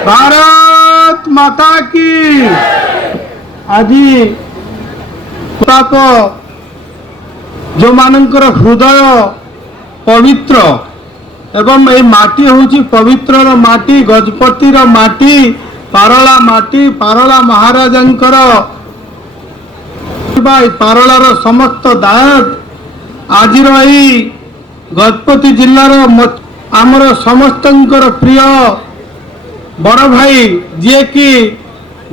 भारत माता की। आज जो मानकर हृदय पवित्र एवं ए माटी हूँ पवित्र माटी, गजपतिर माटी, पारला माटी, पारला महाराजंकर पारलार समस्त दायत आज गजपति जिलार आमर समस्तंकर प्रिय बड़ भाई जे कि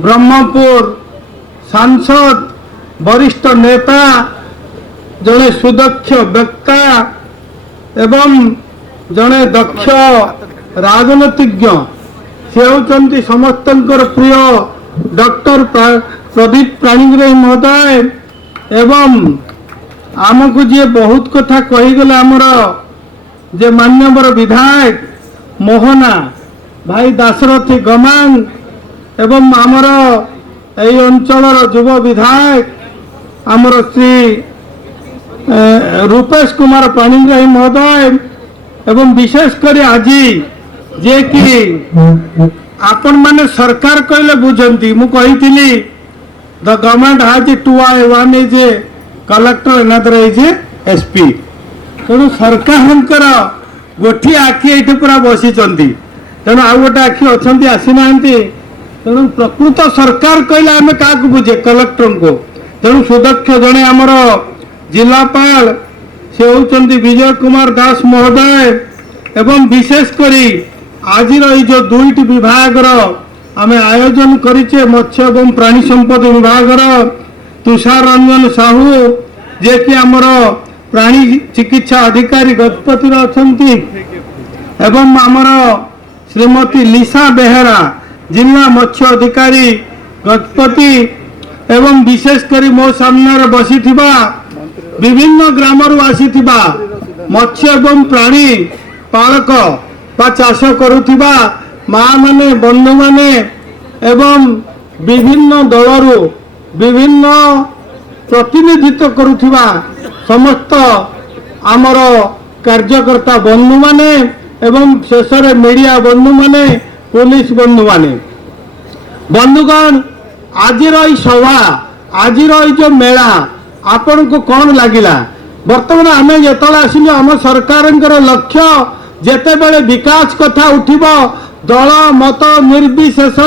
ब्रह्मपुर सांसद वरिष्ठ नेता जड़े सुदक्ष वक्ता एवं जड़े दक्ष राजनीतिज्ञ से होती समस्तंकर प्रिय डॉक्टर प्रदीप पाणिग्राही महोदय एवं आमको जी बहुत कथा कहीगले आमर जे मान्यवर विधायक मोहना भाई दाशरथी गमांग एवं आमर यही अंचल युव विधायक आमर श्री रूपेश कुमार पाणिग्राही महोदय एवं विशेषकर आज जे कि आपण माने सरकार कहले बुझंती मु कही the government has two one is a collector another is a SP तेणु सरकार गोटी आखि ये पूरा बसी तेणु आउ गोटे आखि अच्छा आसी ना तेणु प्रकृत सरकार कहले आम क्या बुझे कलेक्टर को तेणु सुदक्ष जड़े आमर जिलापाल से होती विजय कुमार दास महोदय एवं विशेषकर आज जो दुईट विभाग आम आयोजन करिचे मत्स्य एवं प्राणी संपद विभाग तुषार रंजन साहू जे कि आमर प्राणी चिकित्सा अधिकारी गजपति अच्छी एवं आमर श्रीमती लिसा बेहेरा जिला मत्स्य अधिकारी गजपति एवं विशेषकर मो सामने बसी विभिन्न ग्रामर आसी मत्स्य एवं प्राणी पालक बा चाष करुवा माँ माने बंधु माने एवं विभिन्न दलरू विभिन्न प्रतिनिधित्व करुवा समस्त आमर कार्यकर्ता बंधु माने एवं शेष मीडिया बंधु माने पुलिस बंधु माने बंधुगण आज सभा आज जो मेला आपण को कौन लगिला बर्तमान आम जो आसिलु आम सरकार लक्ष्य जेते बेले विकास कथा उठिब दल मत निर्विशेष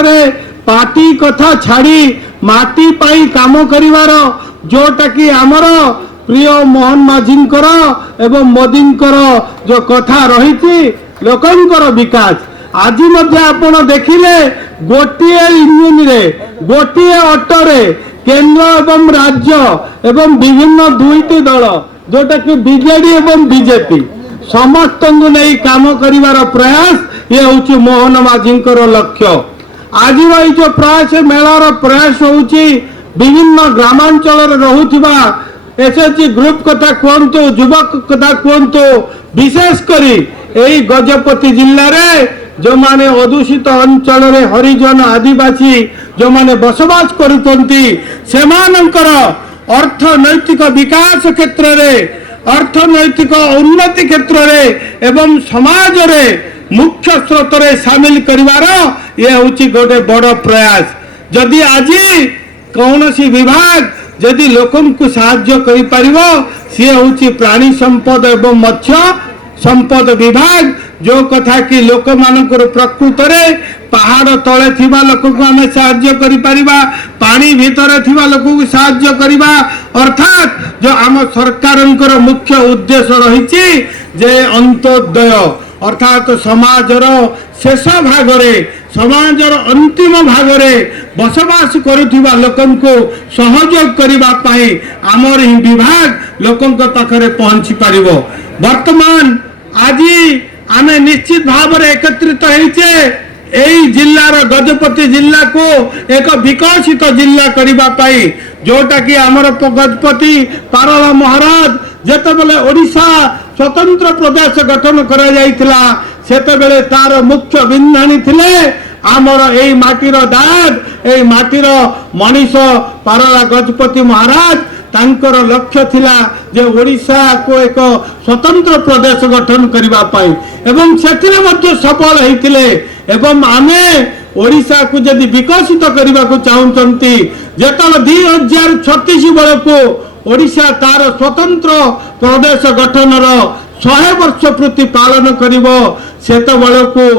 पार्टी कथा छाड़ी माटी पाई काम करिवार जोटा कि आमर प्रिय मोहन माझींकर एवं मोदींकर जो कथा रही लोकंकर विकास आज आपण देखिले गोटे इंजिन रे गोटे ऑटो रे केंद्र एवं राज्य एवं विभिन्न दुईटी दल जोटा कि बीजेडी एवं बीजेपी समस्त नहीं काम करिवार प्रयास ये हूँ मोहन माझींकर लक्ष्य आज जो प्रयास मेलार प्रयास होची विभिन्न ग्रामांचल रहुथिबा एसएचजी ग्रुप कथा कहतु युवक कथा कहतु विशेषकर यही गजपति जिले में जो माने अदूषित अंचल रे हरिजन आदिवासी जो माने बसवास करुचंती सेमानंकर अर्थनैतिक विकास क्षेत्र रे अर्थनैतिक उन्नति क्षेत्र रे एवं समाज रे मुख्य स्रोत रे शामिल करिवार ये होची गोटे बड़ प्रयास जदि आज कौन सी विभाग जदि लोकन को साहाय्य करि परिबो सी होची प्राणी संपद एवं मत्स्य संपद विभाग जो कथा कि लोक मानकर प्रकृत रे पहाड़ तले थिबा लोक को आम साहाय्य करि परिबा पानी भीतर थिबा लोक को साहाय्य करिबा अर्थात जो आम सरकारंकर मुख्य उद्देश्य रही जे अंत्योदय अर्थात समाजर शेष भाग रे समाजर अंतिम भाग रे बसवास करुथिबा लोकन को सहयोग करिबा पाई आमर ही विभाग लोकन को पाखरे पहुंची पारिबो वर्तमान आज आमे निश्चित भाव में एकत्रित होइछे एई जिल्लार गजपति जिला को एक विकसित जिला करिबा पाई जोटा कि आमर गजपति पारला महाराज जेते बेले ओडिशा स्वतंत्र प्रदेश गठन करा जायतिला सेते बेले तार मुख्य बिंधानी थिले आमर एई माटीर दाद एई माटीर मनीष पारला गजपति महाराज तांकर लक्ष्य थिला जे ओडिशा को एक स्वतंत्र प्रदेश गठन करिबा पाई एवं सेथिरे मध्ये सफल हेतिले एवं आमे ओडिशा को जदि विकसित करने को चाहते जो 2036 बेल को ओडिशा तार स्वतंत्र प्रदेश गठनर 100 वर्ष पूर्ति पालन को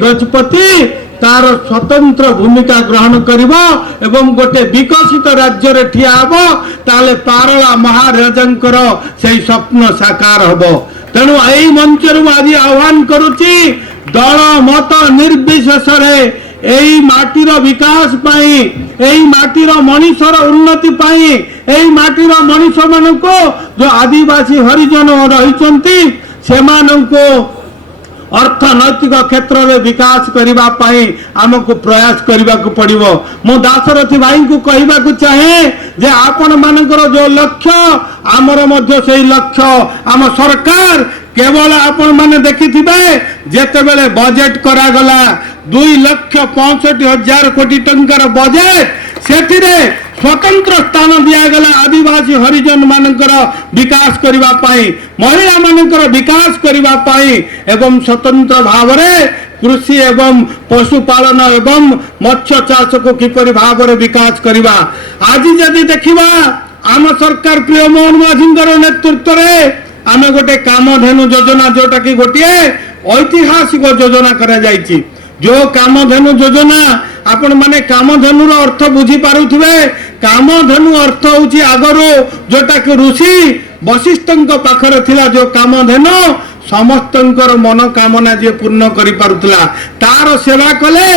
गजपति तार स्वतंत्र भूमिका ग्रहण एवं गोटे विकसित राज्य रे ठिया हबो ताले पारला महाराजंकर से स्वप्न साकार हबो। तेणु एई मंच रु आज आह्वान करुची दल मत निर्विशेष रे एई माटीर विकास पाई एई माटीर मनुष्यर उन्नति पाई एई माटीर मनुष्य मानको जो आदिवासी हरिजन रहिचंती सेमानको अर्थनैतिक क्षेत्र में विकास करने आमको प्रयास करने को पड़ो। मु दाशरथी भाई को कहवा चाहे जे आपण मानकर जो लक्ष्य आमर मध्य से लक्ष्य आम सरकार केवल आपण माने देखिथिबे जेतेबेले बजेट करागला 2,65,000 कोटी टंकार बजेट सेथिरे स्वतंत्र स्थान दिगला आदिवासी हरिजन मानकर विकास करने महिला मानकर विकास करने एवं स्वतंत्र भाव में कृषि एवं पशुपालन एवं मत्स्य चाष को किपर भाव में विकास करवा। आज जदि देखा आम सरकार प्रिय मोहन माझी नेतृत्व में आम गोटे कामधेनु योजना जोटा कि गोटे ऐतिहासिक योजना करा जायछि। जो कामधेनु योजना आपण माने कामधेनु अर्थ बुझी पारुथिबे कामधेनु अर्थ होची आगरो जोटा कि ऋषि वशिष्ठंक पाखरे थिला जो कामधेनु समस्तंकर मनोकामना जे पूर्ण करि पारुथला तार सेवा कले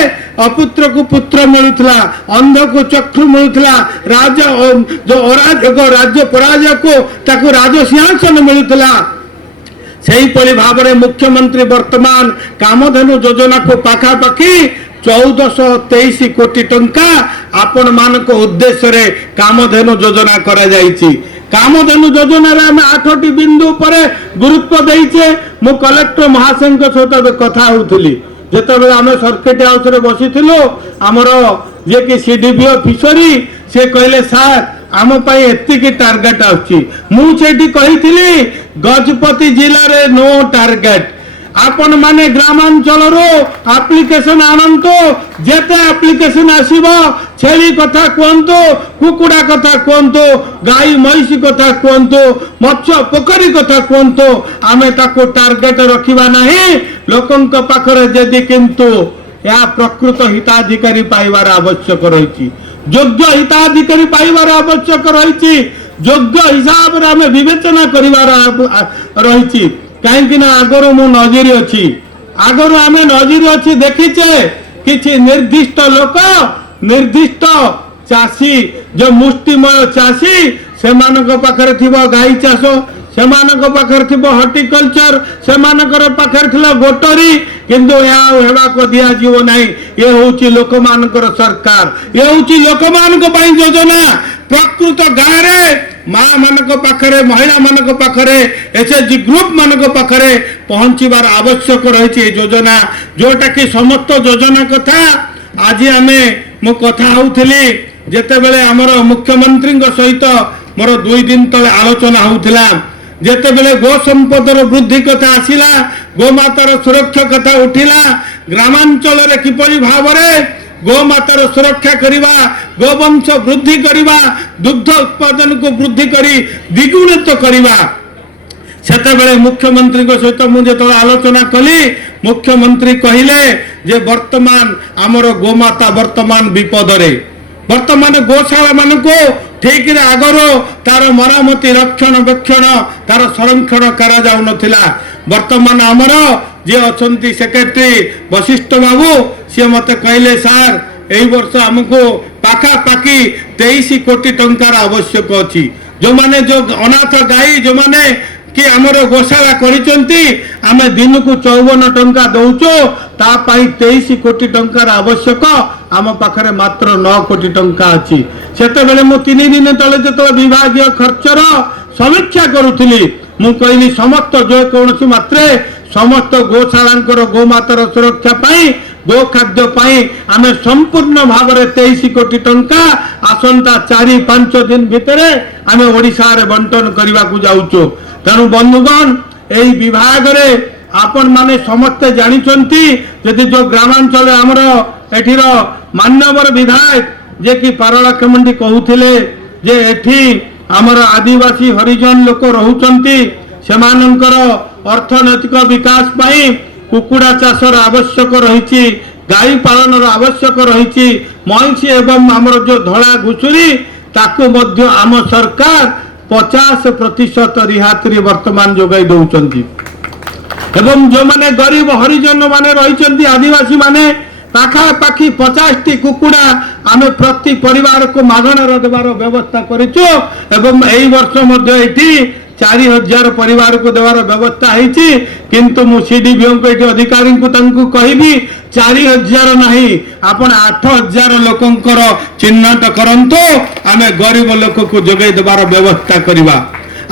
अपुत्र को पुत्र मिलुथला अंध को चक्षु मिलुथला राजा जो अराजक राज्य पराजय को ताको राज सिंहासन मिलुथला। सेही परि भाव में मुख्यमंत्री वर्तमान कामधेनु योजना को पाखापाखि 1423 कोटी टंका आपण मानक उद्देश्य रे कामधेनु योजना करा जायछि। कामधेनु योजना रे हम 8टी बिंदु पर गुरुत्व देइछे। मु कलेक्टर महाशय सहित कथा होउथली जेतेबेले आमे सर्किट हाउस रे बसिथिलो हमर जे कि सीडीपीओ फिशरी से कहले सर आम पाई एतिकी टार्गेट आछि। मु सेठी कहिथिली गजपति जिला रे नो टार्गेट आपण माने ग्रामांचल रो एप्लिकेशन आनंतो जेते एप्लिकेशन आसीबो छेली कथा कहंतो कुकुड़ा कथा कहंतो गाई महिषी कथा कहंतो मत्स्य पोखरी कथा कहंतो आमे ताको टार्गेट रखिबा नाही लोकंक पाखरे जदि किंतु या प्रकृत हिताधिकारी पाइबार आवश्यक रहिछि योग्य हिताधिकारी पाइबार आवश्यक रहिछि योग्य हिसाब रे आमे विवेचना करिवार रहिछि। कहीं आगर मु नजर अच्छी आगर आम नजर अच्छी देखीचे किसी निर्दिष्ट लोक निर्दिष्ट चाषी जो मुष्टिमय चाषी से पाखरे थिबो गाई चाष से पाखरे थिबो हॉर्टिकल्चर से पाखरे थिला गोटरी किंतु या को दिया जीव नहीं। ये होची लोक मानकर सरकार ये होची लोक मानक पई योजना प्रकृत गाँव रे माँ मानक पाखरे महिला मानक पाखरे एसएचजी ग्रुप मानक पाखरे पहुंचीबार आवश्यक रही योजना जोटा कि समस्त योजना कथा आज आमे मु कथा होउथली जेतेबेले हमर मुख्यमंत्री सहित मोर 2 दिन तले आलोचना होउथला जेतेबेले गो संपदर वृद्धि कथा आसिला गोमातार सुरक्षा कथा उठिला ग्रामांचल रे किपरि भाव रे गोमातार सुरक्षा करिबा गोवंश वृद्धि करिबा दुग्ध उत्पादन को वृद्धि करी द्विगुणित करिबा सेतेबेले मुख्यमंत्री सहित मुझे तो आलोचना कली मुख्यमंत्री कहिले जे वर्तमान आमर गोमाता वर्तमान विपद रे वर्तमान गोशाला मान को ठीक रे आगरो तार मरामती रक्षण वेक्षण तार संरक्षण करा जाउ नथिला। वर्तमान आमर जे अछंती सेक्रेटरी वशिष्ठ बाबू सी मत कहले सर एई वर्ष हमको पाखापाखि 23 कोटी टंकार आवश्यक अछि। जो माने जो अनाथ गाई जो माने कि आमर गोशाला करिसंती आमे दिन को 54 टंका दउचो ता पाई 23 कोटी टंकार आवश्यक आम पाखरे मात्र 9 कोटी टंका अछि। सेते बेले मु 3 दिन तले जतो विभागीय खर्चर समीक्षा करूथली मु कहली समस्त जो कोनसी मात्रे समस्त गोशालांकर गोमातार सुरक्षा पाई गो खाद्य पाई आमे संपूर्ण भाव में 23 कोटी टंका आसंता 4-5 दिन भितरे आमे ओडिशा रे बंटन करबा को जाउचो। तेणु बंधुगण एई विभाग रे आपण माने समस्ते जानिचंती जदि जो ग्रामांचल आमर एठीर मान्यवर विधायक जे कि पारला खेमंडी कहूथिले जे एठी आमर आदिवासी हरिजन लोक रहुचंती सेमानंकर अर्थनैतिक विकास पाई कुकुड़ा चाषर आवश्यक रही गाई पालन आवश्यक रही महिषी एवं आमर जो धड़ा घुषुरी ताकू मध्य आम सरकार 50% रिहाती वर्तमान जोगाई दौरान एवं जो माने गरीब हरिजन माने रही आदिवासी माने पाखापाखि 50टी कुकुड़ा आमे प्रति परिवार को मागणार देवार व्यवस्था करिचो एवं एई वर्ष मध्य एठी 4000 परिवार को देवार व्यवस्था है किंतु मु सीडीपीओ को अधिकारी को तंकु कहबी 4000 नहीं आपण 8000 लोकंकर चिन्हट करंतो आमे गरीब लोक को जगै देवार व्यवस्था करिवा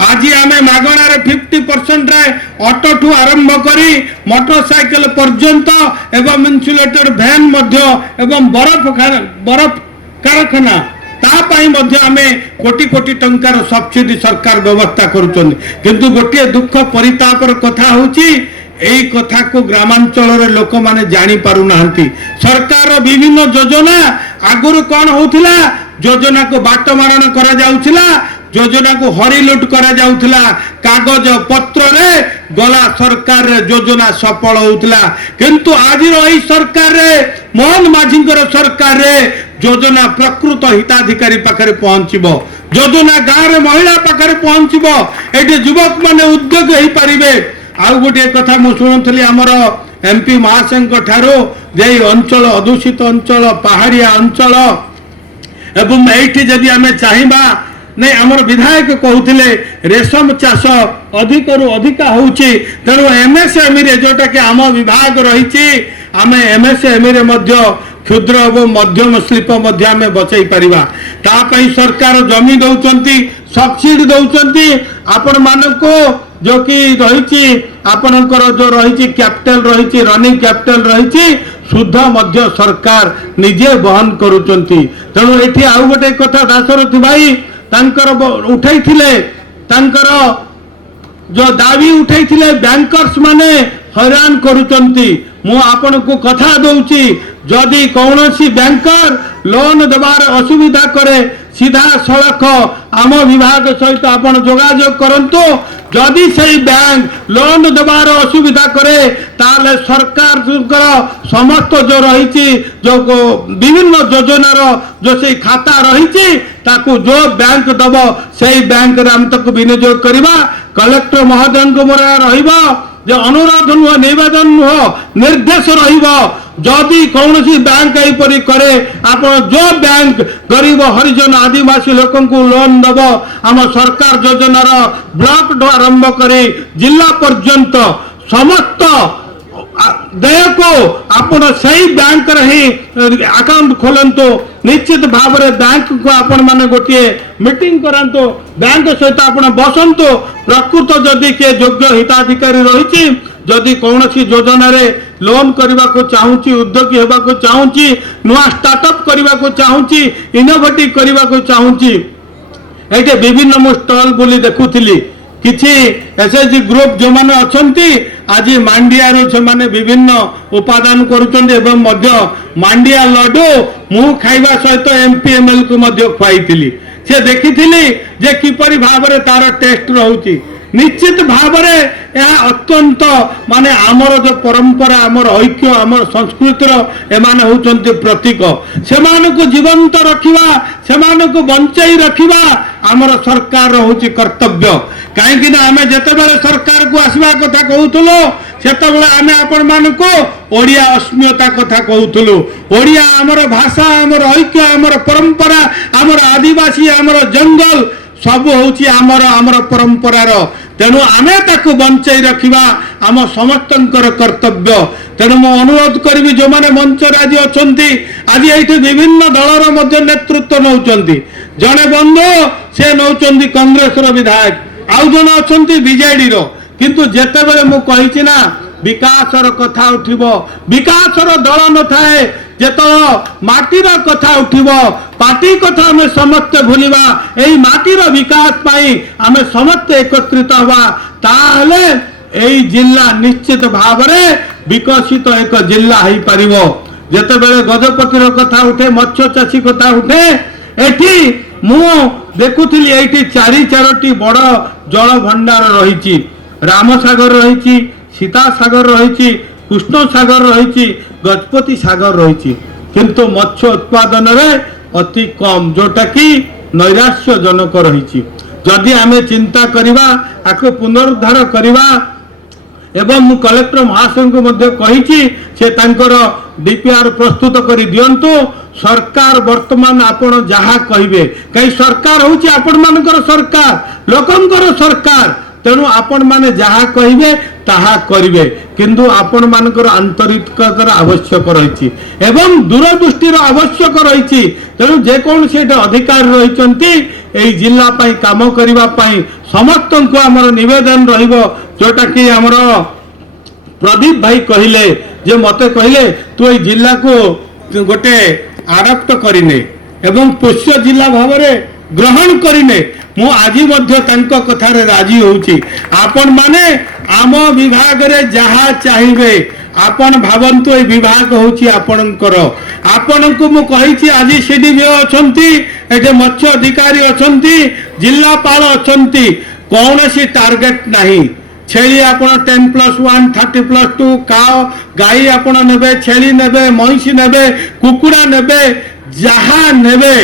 आज आमे मागणार 50% रे ऑटो ठू आरंभ करी मोटरसाइकिल पर्यंत एवं इन्सुलेटेड वैन मध्य एवं बरफ कारखाना तापाई मध्य आमे कोटी कोटी टंकार सब्सिडी सरकार व्यवस्था करुचंदी किंतु गोटे दुख परितापर कथा होची एई कथा को ग्रामांचल रे लोक माने जानी पारु नाहंती सरकार विभिन्न योजना आगुरु कोन होथिला योजना को बाट मारण करा जाउथिला योजना को हरिलुट करा जाउथिला कागज पत्र रे गला सरकार रे योजना सफल होउथिला किंतु आज रही सरकार रे मोहन माझींकर सरकार रे योजना प्रकृत हिताधिकारी पाखरे पहुंचबो योजना गाँव रे महिला पाखरे पहुंचबो एठी युवक माने उद्योग हेई परिबे आउ गोटे कथा मु सुनथली हमर एमपी महाशंकर ठारो जे अंचल अदूषित अंचल पहाड़िया अंचल एवं एठी जदि आमे चाहिबा नहीं आमर विधायक कहते रेशम चाष अधिक रु अधिका होची तेणु एमएसएमई रे जोटा कि आम विभाग रही आम एमएसएमई रे मध्य क्षुद्र और मध्यम शिल्प मध्य आम बचाई पारिबा तापई सरकार जमी दौचंती सब्सिडी दौचंती आपण मानको जो कि रही आपणकर जो रही कैपिटल रही रनिंग कैपिटल रही सुध मध्य सरकार निजे बहन करुचंती तेणु एठी आउ गोटे कथा दाशरथी भाई तांकर उठाई थिले तांकर जो दाबी उठाई थिले बैंकर्स माने हैरान करुचंती मु आपन को कथा दउची जदि कौनसी बैंकर लोन देवार असुविधा करे सीधा सड़क आम विभाग सहित आपण जोगाजोग करंतु जदि सही बैंक लोन देवार असुविधा करे ताले सरकार समस्त जो रही जो विभिन्न योजनार जो से खाता रही ताकू जो बैंक दब से बैंक रे हम तक विनियोग करवा कलेक्टर महोदय को मोर रहिबा जो अनुरोध नुह निवेदन नुह निर्देश रहिबा जदि कौन बैंक यहीपरी करे आप जो बैंक गरीब हरिजन आदिवासी लोक लोन दब आम सरकार योजनार ब्लॉक आरंभ करे जिला पर्यंत समस्त दय को आपण सही बैंक ही अकाउंट खोलंतु निश्चित भाव में बैंक को आपण माने गोटे मीटिंग करंतु बैंक सहित आपण बसंतु प्रकृत जदि के योग्य हिताधिकारी रही जदि कौन योजना रे लोन करने को चाहूँगी उद्योगी होगा को चाहूँगी नुआ स्टार्टअप करने को चाहूँगी इनोवेटिव करने को चाहूँगी ये विभिन्न मु स्टल बुली देखुली किछि एसएचजी ग्रुप जो माने अछंती आज मांडिया रो से माने विभिन्न उपादान करूछन एवं मध्य मांडिया लड्डू मु खाइबा सहित एमपीएमएल को मध्य खुआईथिली से देखिथिली जे किपरि भाव रे तार टेस्ट रहउची निश्चित भाव में यह अत्यंत माने आमर जो परंपरा आमर ऐक्य आमर संस्कृतिर एमाने होचंती प्रतीक सेमान को जीवंत रखिबा सेमान को बंचाई रखिबा आमर सरकार होची कर्तव्य कहीं ना आमे जेतेबेले सरकार को आसवा कथा कहउथलो सेतेबेले आमे आपण मानको ओडिया अस्मियता कथा कहउथलो ओडिया आमर भाषा आमर ऐक्य आमर परंपरा आमर आदिवासी आमर जंगल सब होची आमर आमर परंपरार तेणु आमे ताकू बंचाई रखिबा आम समस्तंकर कर्तव्य तेणु मु अनुरोध करी जो माने मंचर आज अछंती आज एठी विभिन्न दलर मध्य नेतृत्व नौचंती जने बंधु से नौचंती कांग्रेस रो विधायक आउ जन अछंती बीजेडी रो किंतु जेतेबेले मु कहिछि ना विकासर कथा उठिबो विकासर दल न थाए जेतो माटीर कथा उठिबो पार्टी कथा हमें समस्त भूलिबा एई माटीर विकास पाई हमें समस्त एकत्रित हवा ताहले এই জিଲ୍লা ନିଶ୍ଚିତ ଭାବରେ ବିକଶିତ ଏକ ଜିଲ୍ଲା ହେଇପାରିବ। ଯେତେବେଳେ ଗଜପତିର କଥା ଉଠେ, ମତ୍ସ୍ୟ ଚାଷୀ କଥା ଉଠେ, ଏଠି ମୁଁ ଦେଖୁଥିଲି ଏଇଠି ଚାରୋଟି ବଡ଼ ଜଳ ଭଣ୍ଡାର ରହିଛି। ରାମସାଗର ରହିଛି, ସୀତାସାଗର ରହିଛି, କୃଷ୍ଣ ସାଗର ରହିଛି, ଗଜପତି ସାଗର ରହିଛି, କିନ୍ତୁ ମତ୍ସ୍ୟ ଉତ୍ପାଦନରେ ଅତି କମ୍, ଯୋଉଟାକି ନୈରାଶ୍ୟଜନକ ରହିଛି। ଯଦି ଆମେ ଚିନ୍ତା କରିବା, ଆକୁ ପୁନରୁଦ୍ଧାର କରିବା, ଏବଂ ମୁଁ କଲେକ୍ଟର ମହାଶୟଙ୍କୁ ମଧ୍ୟ କହିଛି ସେ ତାଙ୍କର ଡିପିଆର ପ୍ରସ୍ତୁତ କରି ଦିଅନ୍ତୁ। ସରକାର ବର୍ତ୍ତମାନ ଆପଣ ଯାହା କହିବେ, କାହିଁ ସରକାର ହେଉଛି ଆପଣମାନଙ୍କର ସରକାର, ଲୋକଙ୍କର ସରକାର, ତେଣୁ ଆପଣମାନେ ଯାହା କହିବେ ତାହା କରିବେ, କିନ୍ତୁ ଆପଣମାନଙ୍କର ଆନ୍ତରିକତାର ଆବଶ୍ୟକ ରହିଛି ଏବଂ ଦୂରଦୃଷ୍ଟିର ଆବଶ୍ୟକ ରହିଛି। ତେଣୁ ଯେକୌଣସି ଏଠି ଅଧିକାରୀ ରହିଛନ୍ତି এই ଜିଲ୍ଲା ପାଇଁ କାମ କରିବା ପାଇଁ ସମସ୍ତଙ୍କୁ ଆମର ନିବେଦନ ରହିବ, ଯୋଉଟାକି ଆମର ପ୍ରଦୀପ ଭାଇ କହିଲେ ଯେ ମତେ କହିଲେ ତୁ এই ଜିଲ୍ଲାକୁ ଗୋଟେ ଆଡପ୍ଟ କରିନେ ଏବଂ ପୋଷ୍ୟ ଜିଲ୍ଲା ଭାବରେ ଗ୍ରହଣ କରିନେ। ମୁଁ ଆଜି ମଧ୍ୟ ତାଙ୍କ କଥାରେ ରାଜି ହେଉଛି। ଆପଣମାନେ ଆମ ବିଭାଗରେ ଯାହା ଚାହିଁବେ, ଆପଣ ଭାବନ୍ତୁ এই ବିଭାଗ ହେଉଛି ଆପଣଙ୍କର। ଆପଣଙ୍କୁ ମୁଁ କହିଛି ଆଜି ସିଡିପିଓ ଅଛନ୍ତି, ଏଠି ମତ୍ସ୍ୟ ଅଧିକାରୀ ଅଛନ୍ତି, ଜିଲ୍ଲାପାଳ ଅଛନ୍ତି, କୌଣସି ଟାର୍ଗେଟ ନାହିଁ। ଛେଳି ଆପଣ 10+1 30+2 କାଓ ଗାଈ ଆପଣ ନେବେ, ଛେଳି ନେବେ, ମଇଁଷି ନେବେ, କୁକୁଡ଼ା ନେବେ, ଯାହା ନେବେ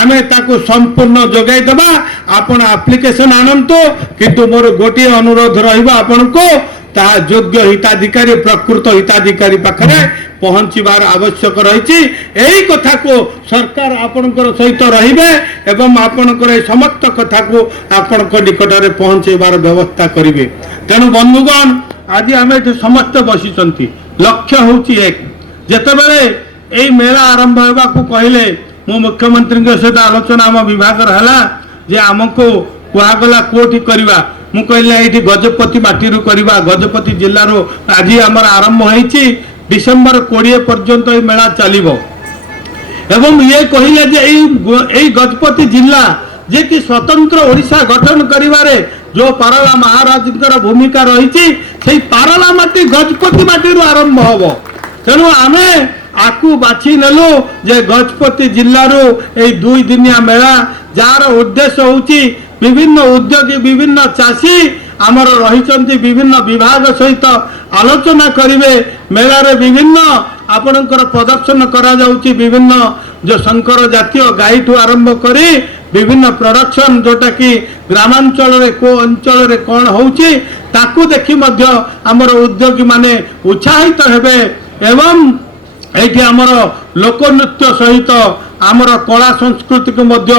ଆମେ ତାକୁ ସମ୍ପୂର୍ଣ୍ଣ ଯୋଗାଇ ଦେବା। ଆପଣ ଆପ୍ଲିକେସନ ଆଣନ୍ତୁ, କିନ୍ତୁ ମୋର ଗୋଟିଏ ଅନୁରୋଧ ରହିବ ଆପଣଙ୍କୁ, ତାହା ଯୋଗ୍ୟ ହିତାଧିକାରୀ, ପ୍ରକୃତ ହିତାଧିକାରୀ ପାଖରେ ପହଞ୍ଚିବାର ଆବଶ୍ୟକ ରହିଛି। ଏହି କଥାକୁ ସରକାର ଆପଣଙ୍କର ସହିତ ରହିବେ ଏବଂ ଆପଣଙ୍କର এই ସମସ୍ତ କଥାକୁ ଆପଣଙ୍କ ନିକଟରେ ପହଞ୍ଚାଇବାର ବ୍ୟବସ୍ଥା କରିବେ। ତେଣୁ ବନ୍ଧୁଗଣ, ଆଜି ଆମେ ଏଠି ସମସ୍ତେ ବସିଛନ୍ତି, ଲକ୍ଷ୍ୟ ହେଉଛି ଏକ। ଯେତେବେଳେ এই মেলা ଆରମ୍ଭ ହେବାକୁ କହିଲେ, ମୁଁ ମୁଖ୍ୟମନ୍ତ୍ରୀଙ୍କ ସହିତ ଆଲୋଚନା ଆମ ବିଭାଗର ହେଲା ଯେ ଆମକୁ କୁହାଗଲା କୋଉଠି କରିବା। ମୁଁ କହିଲି ଏଇଠି ଗଜପତି ମାଟିରୁ କରିବା। ଗଜପତି ଜିଲ୍ଲାରୁ ଆଜି ଆମର ଆରମ୍ଭ ହେଇଛି, ଡିସେମ୍ବର 20 ପର୍ଯ୍ୟନ୍ତ এই মেলা ଚାଲିବ। ଏବଂ ଇଏ କହିଲେ ଯେ এই ଗଜପତି ଜିଲ୍ଲା ଯେ କି ସ୍ୱତନ୍ତ୍ର ଓଡ଼ିଶା ଗଠନ କରିବାରେ जो पारला महाराजଙ୍କର भूमिका रही, पारला माटी गजपति माटी आरंभ हम। तेणु आम आकु बाछि नेलु जे गजपति जिल्लारू ए 2 दिनिया मेला जार उद्देश्य होची विभिन्न उद्योगी विभिन्न चाषी आमर रही विभिन्न विभाग सहित आलोचना करिवे। मेला रे विभिन्न आपणकर प्रदर्शन करा जाउची, विभिन्न जो शंकर जातीय गाई ठू आरंभ करी विभिन्न प्रोडक्शन जोटा कि ग्रामांचल रे को अंचल रे कौन होची ताकू देखि मध्य आमर उद्योगी माने उत्साहित हेबे एवं एठी आमर लोकनृत्य सहित आमर कला संस्कृति को मध्य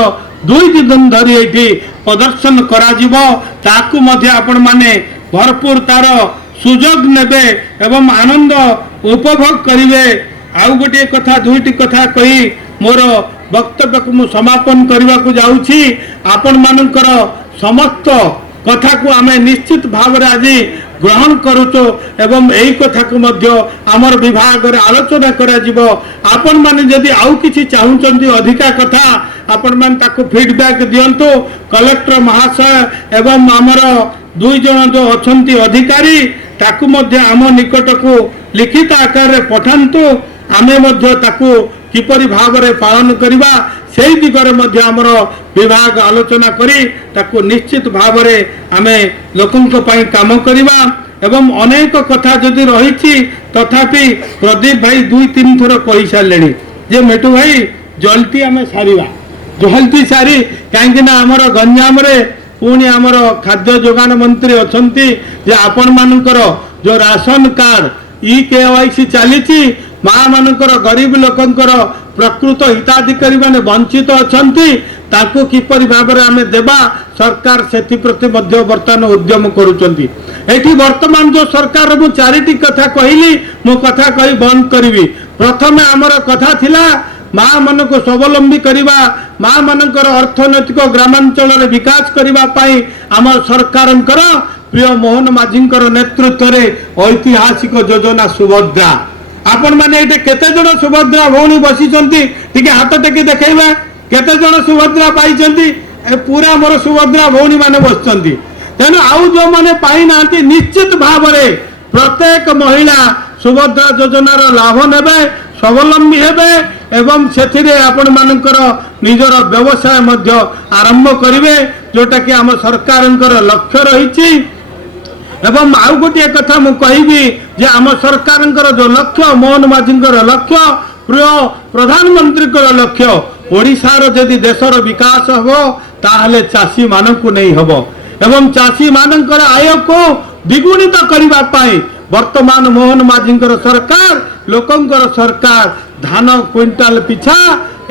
2 दिन धरी एठी प्रदर्शन करा जिवो। ताकू मध्य आपण माने भरपूर तार सुजोग नेबे एवं आनंद उपभोग करिवे। आउ गोटे कथा 2टी कथा कही मोर वक्तव्य को मु समापन करने को जाऊँगी। आपण मानकर समस्त कथा को आम निश्चित भाव में आज ग्रहण करुचो एवं यही कथा को मध्य आमर विभाग रे आलोचना करा जिवो। आपण माने जदि आउ किछि चाहुचंती अधिका कथा आपण मान ताको फीडबैक दियंतो। कलेक्टर महाशय एवं आमर 2 जन जो अछंती अधिकारी ताकू मध्य आम निकट को लिखित आकार रे पठांतु। आमे मध्य ताकू किपरि भाव रे पालन करिबा सेही दिगरे मध्य आमर विभाग आलोचना करी ताकू निश्चित भाव रे आमे लोकंक पई काम करिबा। एवं अनेक कथा जदि रहिछि तथापि प्रदीप भाई 2-3 थर कहि सारलेनी जे मेटू भाई जल्दी आमे सारिबा, जल्दी सारी काहेकि ना आमर गंजाम रे पुणी आमर खाद्य जोगान मंत्री अछंती जे आपण मानकर जो राशन कार्ड ई-KYC चली माँ मानकर गरीब लोकंकर प्रकृत हिताधिकारी माने वंचित अछंती ताकू किपरि भाव में आमे देबा सरकार सेति प्रति मध्य वर्तमान उद्यम करूचंती। एठी वर्तमान जो सरकार मु 4टी कथा कहली मु कथा कही बंद करी। प्रथमे आमर कथा थिला माँ मान को स्वावलंबी करवा, माँ मानकर अर्थनैतिक ग्रामांचल रे विकास करबा पई आमर सरकारंकर प्रिय मोहन माझींकर नेतृत्व रे ऐतिहासिक योजना सुभद्रा। आपण माने एटे केते जण सुभद्रा भौणी बसिचंती ठीक हाथ टेकी देखैबा केते जण सुभद्रा पाइचंती। पूरा मोर सुभद्रा भौणी माने बसचंती। तेणु आउ जो मैंने पाई ना निश्चित भाव में प्रत्येक महिला सुभद्रा योजनार लाभ नेबे स्वावलंबी हेबे एवं सेथिरे आपण मानकर निजर व्यवसाय मध्य आरंभ करिवे जोटा कि आम सरकारंकर लक्ष्य रही। एवं आउ गोटे कथा मु कहिबी जे आम सरकारंकर जो लक्ष्य मोहन माझींकर लक्ष्य प्रिय प्रधानमंत्री लक्ष्य ओडिशार जदि देशर विकास हो ताहले चाषी मानकु नहीं हबो एवं चाषी मानकर आय को द्विगुणित करबा पाई वर्तमान मोहन माझींकर सरकार लोकंकर सरकार धान क्विंटाल पिछा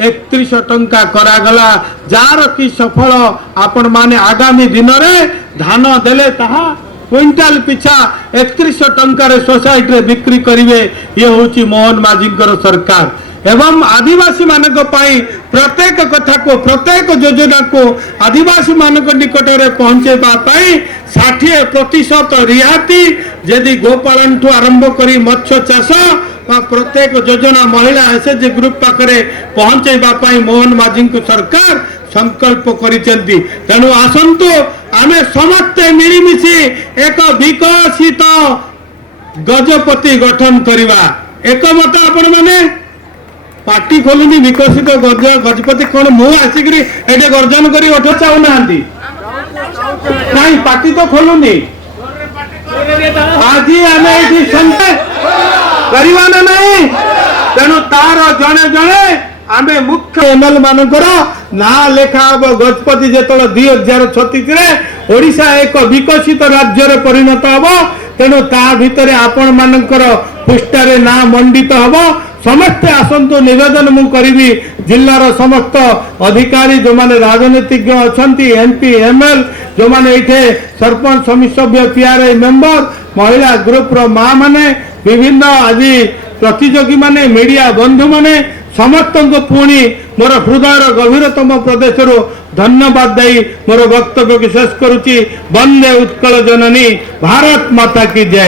31 टंका करागला जार कि सफल आपण माने आगामी दिन रे धान देले ताहा क्विंटाल पिछा 31 टंकार सोसाइटी रे बिक्री करिवे ये होची मोहन माझींकर सरकार एवं आदिवासी मानक पाई प्रत्येक कथा को प्रत्येक योजना को आदिवासी मानक निकट में पहुंचेबा पाई 60% रिहाती यदि गोपालन ठू आरंभ करी मत्स्य चाष प्रत्येक योजना महिला एसएचजी ग्रुप पाखरे पहुंचेबा पाई मोहन माझी सरकार संकल्प करिसेंती। तेणु आसंतु आमे समस्ते मिलिमिशि एक विकसित गजपति गठन करिवा एकमत आपण माने पार्टी खोलुनी विकसित गजपति कौन मु आसिक गर्जन कर ओठ चाहूना नहीं पार्टी तो खोलुनी आज आम ये करवा ना नहीं तेणु तार जड़े जड़े आम मुख्य एमएल मानकर ना लेखा हम गजपति जो 2036 ओडिशा एक विकसित राज्य परिणत हम तेणु ता भितर आपण मानकर पृष्ठारे ना मंडित हम समस्ते आसंतु निवेदन मु करी जिलार समस्त अधिकारी जो माने राजनीतिज्ञ अच्छा एमपी एमएल जो माने इठे सरपंच समिति सभ्य पीआरआई मेंबर महिला ग्रुप रो माँ माने विभिन्न आज प्रतियोगी माने मीडिया बंधु माने समस्त को पुणी मोर हृदय गभीरतम प्रदेश धन्यवाद दे मोर वक्तव्य को शेष करुच्ची। वंदे उत्कल जननी भारत माता की जय।